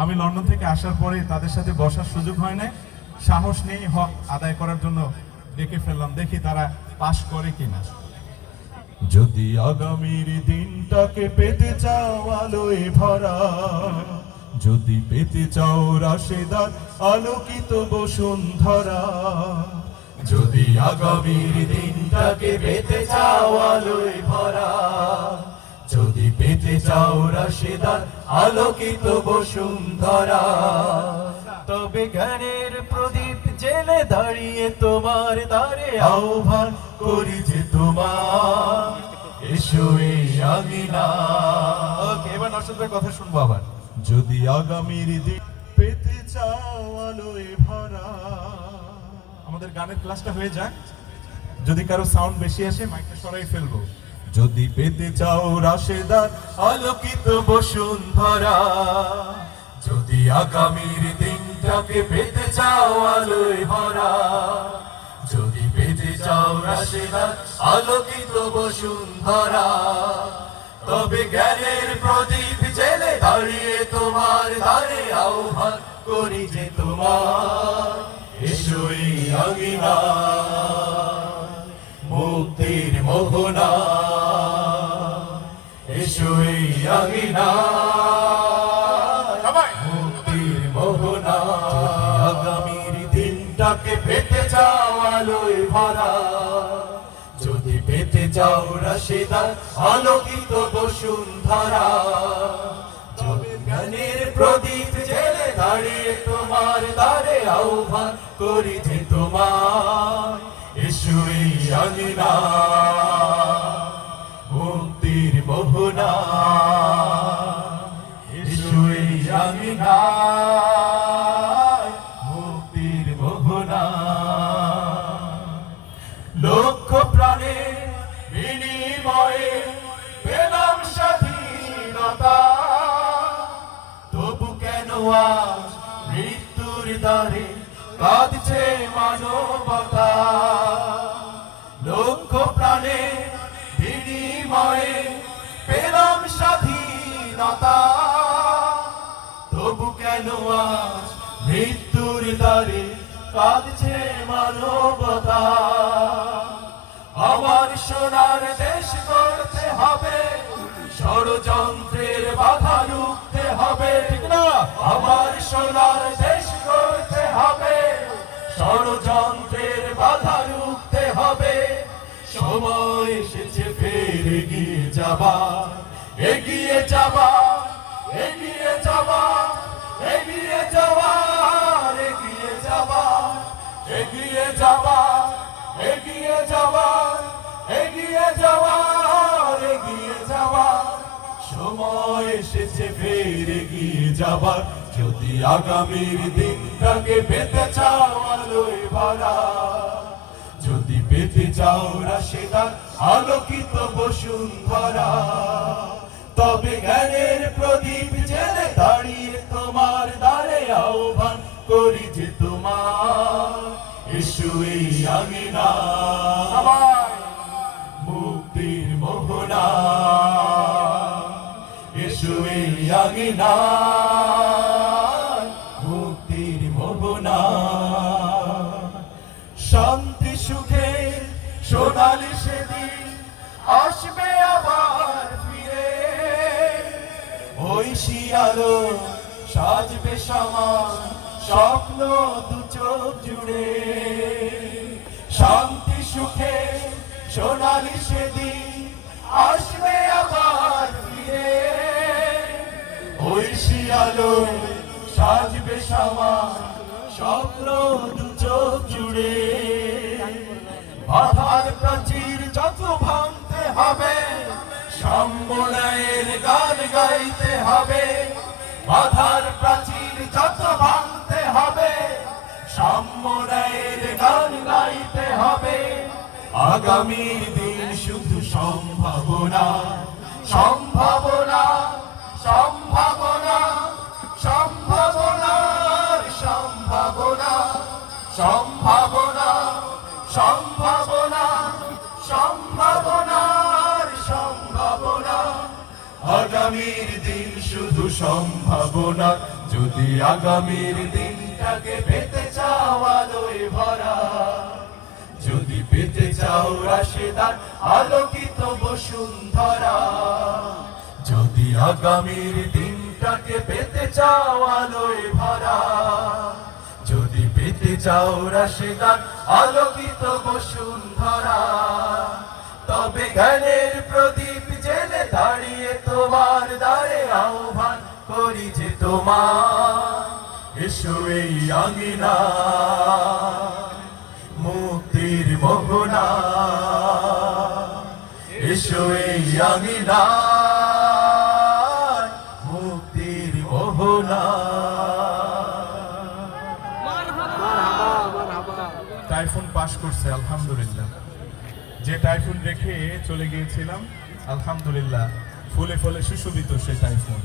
আমি লন্ডন থেকে আসার পরে তাদের সাথে বসার সুযোগ হয় না, সাহস নেই হক আদায় করার জন্য ডেকে ফেললাম, দেখি তারা পাশ করে কিনা। যদি আগামীর দিনটাকে পেতে চাও আলোয় ভরা, যদি পেতে চাও রাশেদার আলোকিত বসুন্ধরা, যদি আগামীর দিনটাকে পেতে চাও আলোয় ভরা, যদি পেতে চাও রাশেদার আলোকিত বসুন্ধরা, তবে জ্ঞানের প্রদীপ জেলে দাঁড়িয়ে তোমার দ্বারে আহ্বান করি যে তোমার এসো এই আঙিনা। এবার নরসিংহের কথা শুনবো আবার। যদি আগামীর দিন পেতে চাও আলোয় ভরা, আমাদের গানের ক্লাসটা হয়ে যাক, যদি কারো সাউন্ড বেশি আসে মাইকটা সরাই ফেলবো। যদি পেতে চাও রাশেদার আলোকিত বসুন্ধরা, যদি আগামীর দিনটাকে পেতে চাও আলোয় ভরা, যদি পেতে চাও রাশেদার আলোকিত বসুন্ধরা, তবে জ্ঞানের প্রদীপ জেলে দাঁড়িয়ে তোমার দ্বারে আহ্বান করি যে তোমার এসো এই আঙিনা। মুক্তির মোহনা এসো এই আঙিনা, মুক্তির মোহনা। আগামীর দিনটাকে পেতে চাও আলোয় ভরা, যদি পেতে চাও রাশেদার আলোকিত বসুন্ধরা, তবে জ্ঞানের প্রদীপ জেলে দাঁড়িয়ে তোমার দ্বারে আহ্বান করি যে তোমার এসো এই আঙিনা। মুক্তির মোহনা এসো এই আঙিনা, মুক্তির মোহনা। লক্ষ প্রাণের বিনিময়ে পেলাম স্বাধীনতা, তবু কেন আজ মৃত্যুর দ্বারে কাঁদছে মানবতা। লক্ষ প্রাণের বিনিময়ে পেলাম স্বাধীনতা, তবু কেন আজ মৃত্যুর দ্বারে কাঁদছে মানবতা। আমার সোনার দেশ গড়তে হবে, ষড়যন্ত্রের বাধা রুখতে হবে, ঠিক না? আমার সোনার দেশ গড়তে হবে, ষড়যন্ত্রের বাধা রুখতে হবে। সময় এসেছে ফের এগিয়ে যাবার, এগিয়ে যাবার, এগিয়ে যাবার, এগিয়ে যাবার, এগিয়ে যাবার, এগিয়ে যাবার, এগিয়ে যাবার, এগিয়ে যাবার, এগিয়ে যাবার। সময় এসেছে ফের এগিয়ে যাবার, যদি আগামীর দিনটাকে পেতে চাও আলোয় ভরা, যদি পেতে চাও রাশেদার আলোকিত বসুন্ধরা, তবে জ্ঞানের প্রদীপ জেলে দাঁড়িয়ে তোমার দ্বারে আহ্বান করি যে তোমার এসো এই আঙিনা। মুক্তির মোহনা এসো এই আঙিনা, মুক্তির মোহনা। শান্তি সুখে সোনালি সেদিন আসবে আবার ফিরে, ঐশী আলো সাজবে সমাজ স্বপ্ন দু চোখ জুড়ে। শান্তি সুখে সোনালি সেদিন আসবে আবার ফিরে, ঐশী আলো সাজবে সমাজ স্বপ্ন দু চোখ জুড়ে। বাধার প্রাচীর যত ভাঙতে হবে, সাম্যের গান গাইতে হবে। বাধার প্রাচীর যত ভাঙতে হবে, সাম্যের গান গাইতে হবে। আগামীর দিন শুধু সম্ভাবনা, সম্ভাবনা, সম্ভাবনা, সম্ভাবনার সম্ভাবনা, সম্ভাবনা, সম্ভাবনা, সম্ভাবনার সম্ভাবনা। আগামীর দিন শুধু সম্ভাবনা, যদি আগামীর দিনটাকে পেতে চাও আলোয় ভরা, যদি পেতে চাও রাশেদার আলোকিত বসুন্ধরা, যদি আগামীর দিনটাকে পেতে চাও আলোয় ভরা, যদি পেতে চাও রাশেদার আলোকিত বসুন্ধরা, তবে জ্ঞানের প্রদীপ জেলে দাঁড়িয়ে তোমার দ্বারে আহ্বান করি যে তোমার, এসো এই আঙিনা মুক্তির মোহনা, এসো এই আঙিনা মুক্তির মোহনা। টাইফুন পাশ করছে আলহামদুলিল্লাহ। যে টাইফুন রেখে চলে গিয়েছিলাম আলহামদুলিল্লাহ ফুলে ফলে সুশোভিত সে টাইফুন।